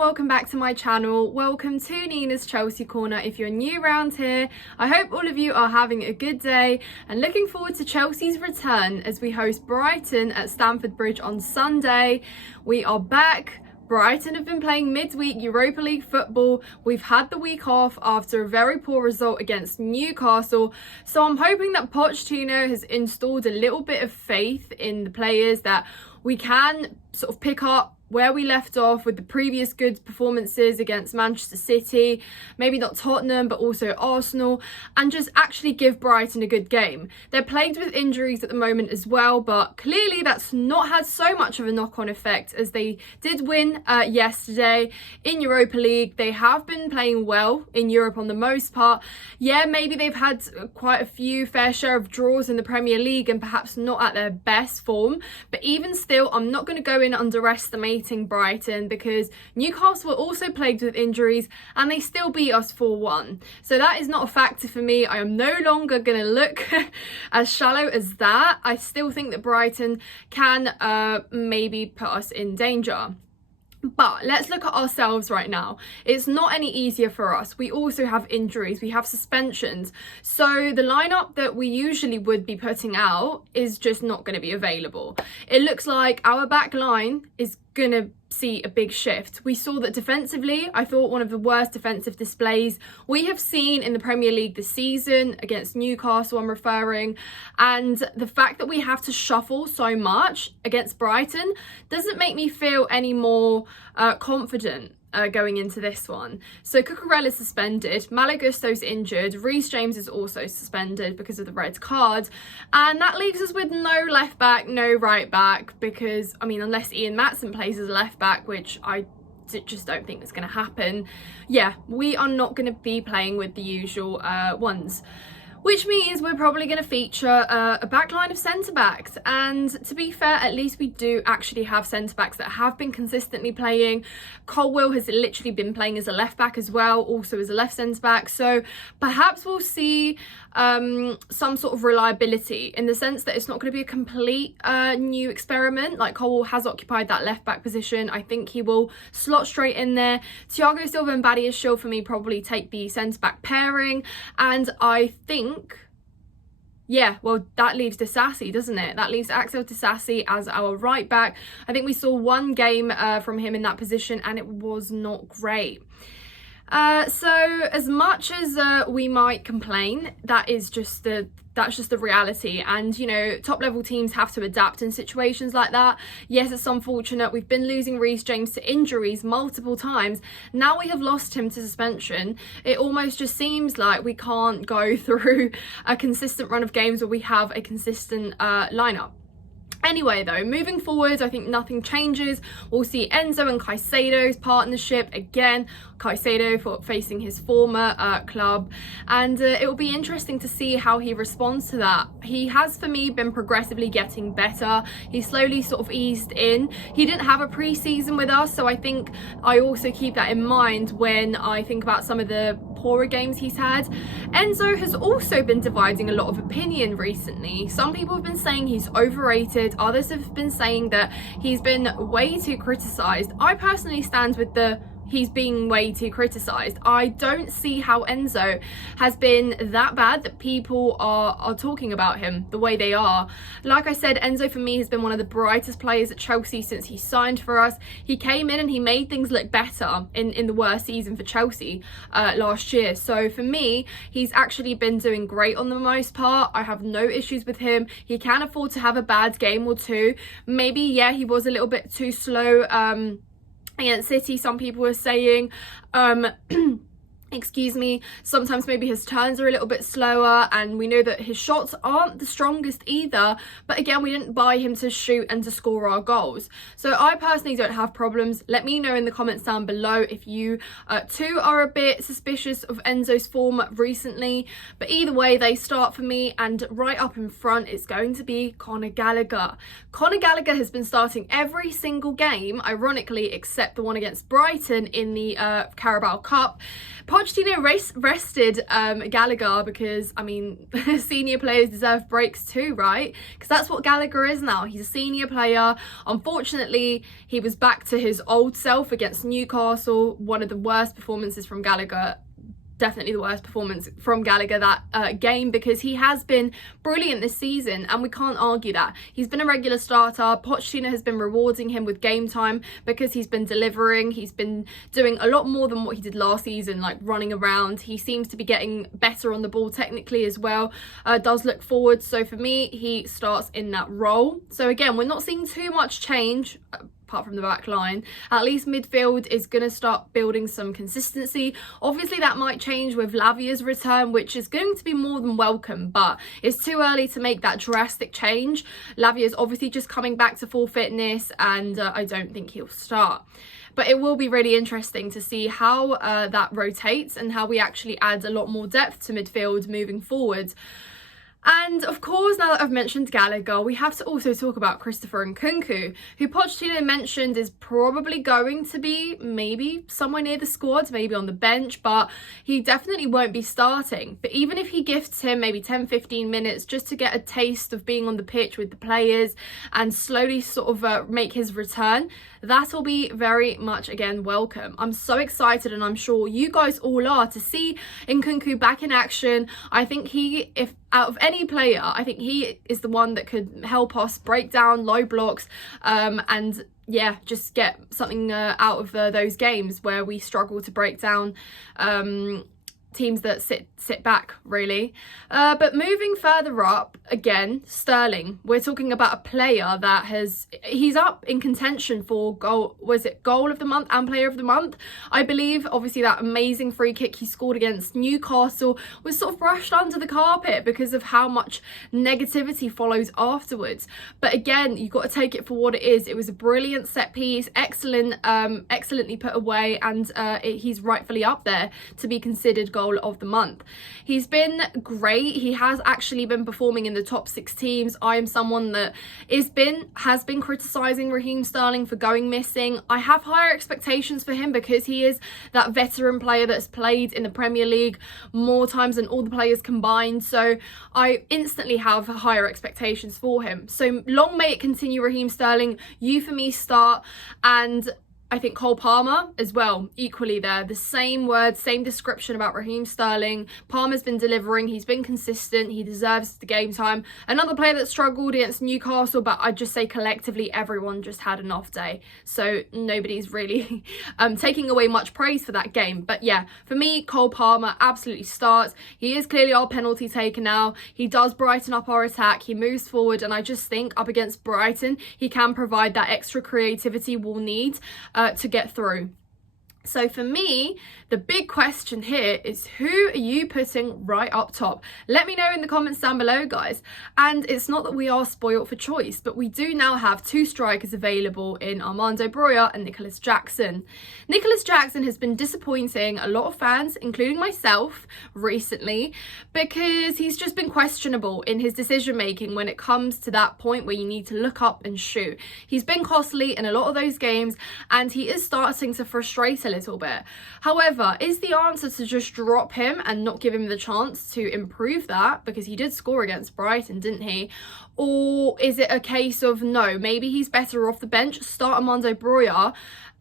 welcome back to my channel. Welcome to Nina's Chelsea Corner. If you're new around here, I hope all of you are having a good day and looking forward to Chelsea's return as we host Brighton at Stamford Bridge on Sunday. We are back. Brighton have been playing midweek Europa League football. We've had the week off after a very poor result against Newcastle. So I'm hoping that Pochettino has installed a little bit of faith in the players, that we can sort of pick up where we left off with the previous good performances against Manchester City, maybe not Tottenham, but also Arsenal, and just actually give Brighton a good game. They're plagued with injuries at the moment as well, but clearly that's not had so much of a knock-on effect as they did win yesterday in Europa League. They have been playing well in Europe on the most part. Yeah, maybe they've had quite a few fair share of draws in the Premier League and perhaps not at their best form, but even still, I'm not going to go in underestimating Brighton because Newcastle were also plagued with injuries and they still beat us 4-1. So that is not a factor for me. I am no longer going to look as shallow as that. I still think that Brighton can maybe put us in danger. But let's look at ourselves right now. It's not any easier for us. We also have injuries, we have suspensions. So the lineup that we usually would be putting out is just not going to be available. It looks like our back line is going to see a big shift. We saw that defensively, I thought one of the worst defensive displays we have seen in the Premier League this season against Newcastle, I'm referring. And the fact that we have to shuffle so much against Brighton doesn't make me feel any more confident going into this one. So Cucurella's suspended, Malagusto's injured, Reece James is also suspended because of the red card, and that leaves us with no left back, no right back, because I mean, unless Ian Maatsen plays as a left back, which I just don't think that's going to happen, yeah, we are not going to be playing with the usual ones. Which means we're probably going to feature a backline of centre-backs. And to be fair, at least we do actually have centre-backs that have been consistently playing. Colwill has literally been playing as a left-back as well, also as a left centre-back. So perhaps we'll see some sort of reliability in the sense that it's not going to be a complete new experiment. Like Colwill has occupied that left-back position. I think he will slot straight in there. Thiago Silva and Badiashile for me probably take the centre-back pairing. And I think, yeah, well, that leaves Disasi, doesn't it? That leaves Axel Disasi as our right back. I think we saw one game from him in that position and it was not great. So as much as we might complain, that's just the reality. And you know, top level teams have to adapt in situations like that. Yes, it's unfortunate. We've been losing Reece James to injuries multiple times. Now we have lost him to suspension. It almost just seems like we can't go through a consistent run of games where we have a consistent lineup. Anyway, though, moving forward, I think nothing changes. We'll see Enzo and Caicedo's partnership again. Caicedo facing his former club, and it will be interesting to see how he responds to that. He has, for me, been progressively getting better. He slowly sort of eased in. He didn't have a pre-season with us, so I think I also keep that in mind when I think about some of the poorer games he's had. Enzo has also been dividing a lot of opinion recently. Some people have been saying he's overrated. Others have been saying that he's been way too criticised. I personally stand with he's being way too criticised. I don't see how Enzo has been that bad that people are talking about him the way they are. Like I said, Enzo for me has been one of the brightest players at Chelsea since he signed for us. He came in and he made things look better in the worst season for Chelsea last year. So for me, he's actually been doing great on the most part. I have no issues with him. He can afford to have a bad game or two. Maybe, yeah, he was a little bit too slow against City, some people were saying. Excuse me, sometimes maybe his turns are a little bit slower, and we know that his shots aren't the strongest either, but again, we didn't buy him to shoot and to score our goals. So I personally don't have problems. Let me know in the comments down below if you too are a bit suspicious of Enzo's form recently, but either way, they start for me, and right up in front it's going to be Conor Gallagher. Conor Gallagher has been starting every single game, ironically, except the one against Brighton in the Carabao Cup. Pochettino rested Gallagher because, I mean, senior players deserve breaks too, right? Because that's what Gallagher is now. He's a senior player. Unfortunately, he was back to his old self against Newcastle. One of the worst performances from Gallagher. Definitely the worst performance from Gallagher that game, because he has been brilliant this season and we can't argue that. He's been a regular starter. Pochettino has been rewarding him with game time because he's been delivering. He's been doing a lot more than what he did last season, like running around. He seems to be getting better on the ball technically as well. Does look forward. So for me, he starts in that role. So again, we're not seeing too much change apart from the back line. At least midfield is going to start building some consistency. Obviously that might change with Lavia's return, which is going to be more than welcome, but it's too early to make that drastic change. Lavia's obviously just coming back to full fitness, and I don't think he'll start. But it will be really interesting to see how that rotates and how we actually add a lot more depth to midfield moving forward. And of course, now that I've mentioned Gallagher, we have to also talk about Christopher Nkunku, who Pochettino mentioned is probably going to be maybe somewhere near the squad, maybe on the bench, but he definitely won't be starting. But even if he gifts him maybe 10-15 minutes just to get a taste of being on the pitch with the players and slowly sort of make his return, that'll be very much, again, welcome. I'm so excited, and I'm sure you guys all are, to see Nkunku back in action. I think if out of any player, I think he is the one that could help us break down low blocks and yeah, just get something out of those games where we struggle to break down teams that sit back, really. But moving further up, again, Sterling. We're talking about a player that he's up in contention for goal of the month and player of the month, I believe. Obviously that amazing free kick he scored against Newcastle was sort of brushed under the carpet because of how much negativity follows afterwards. But again, you've got to take it for what it is. It was a brilliant set piece, excellently put away, and he's rightfully up there to be considered goal of the month. He's been great. He has actually been performing in the top 6 teams. I am someone that has been criticising Raheem Sterling for going missing. I have higher expectations for him because he is that veteran player that's played in the Premier League more times than all the players combined. So I instantly have higher expectations for him. So long may it continue, Raheem Sterling. You for me start, and I think Cole Palmer as well, equally there. The same words, same description about Raheem Sterling. Palmer's been delivering. He's been consistent. He deserves the game time. Another player that struggled against Newcastle, but I'd just say collectively everyone just had an off day. So nobody's really taking away much praise for that game. But yeah, for me, Cole Palmer absolutely starts. He is clearly our penalty taker now. He does brighten up our attack. He moves forward, and I just think up against Brighton, he can provide that extra creativity we'll need to get through. So for me, the big question here is, who are you putting right up top? Let me know in the comments down below, guys. And it's not that we are spoilt for choice, but we do now have 2 strikers available in Armando Broja and Nicholas Jackson. Nicholas Jackson has been disappointing a lot of fans, including myself, recently, because he's just been questionable in his decision making when it comes to that point where you need to look up and shoot. He's been costly in a lot of those games, and he is starting to frustrate a little bit. However, is the answer to just drop him and not give him the chance to improve that, because he did score against Brighton, didn't he? Or is it a case of, no, maybe he's better off the bench, start Armando Broja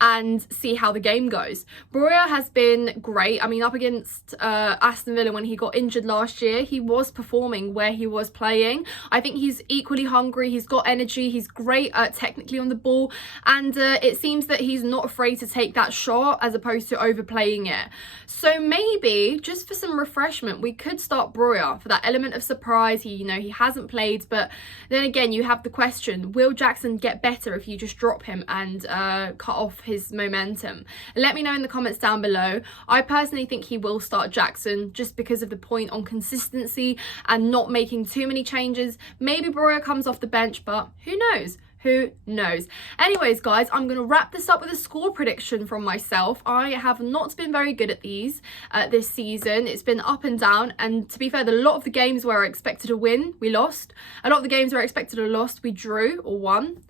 and see how the game goes? Broja has been great. I mean, up against Aston Villa when he got injured last year, he was performing where he was playing. I think he's equally hungry. He's got energy. He's great technically on the ball. And it seems that he's not afraid to take that shot as opposed to overplaying it. So maybe, just for some refreshment, we could start Broja for that element of surprise. He hasn't played, but then again, you have the question, will Jackson get better if you just drop him and cut off his momentum? Let me know in the comments down below. I personally think he will start Jackson just because of the point on consistency and not making too many changes. Maybe Broja comes off the bench, but who knows? Who knows? Anyways, guys, I'm going to wrap this up with a score prediction from myself. I have not been very good at these this season. It's been up and down. And to be fair, a lot of the games where I expected to win, we lost. A lot of the games where I expected to lost, we drew or won.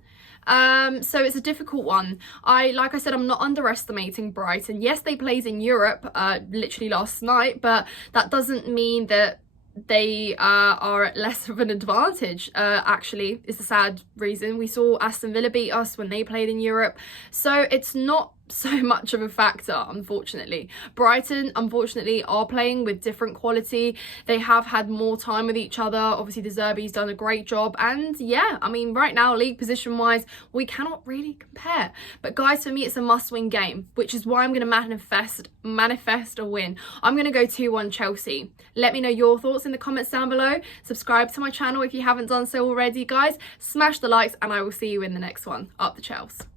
So it's a difficult one. Like I said, I'm not underestimating Brighton. Yes, they played in Europe literally last night, but that doesn't mean that they are at less of an advantage. Actually, is the sad reason. We saw Aston Villa beat us when they played in Europe, so it's not so much of a factor, unfortunately. Brighton, unfortunately, are playing with different quality. They have had more time with each other. Obviously, De Zerbi's done a great job, and yeah, I mean, right now, league position wise, we cannot really compare. But guys, for me, it's a must-win game, which is why I'm going to manifest a win. I'm going to go 2-1 Chelsea. Let me know your thoughts in the comments down below. Subscribe to my channel if you haven't done so already, guys. Smash the likes, and I will see you in the next one. Up the Chels.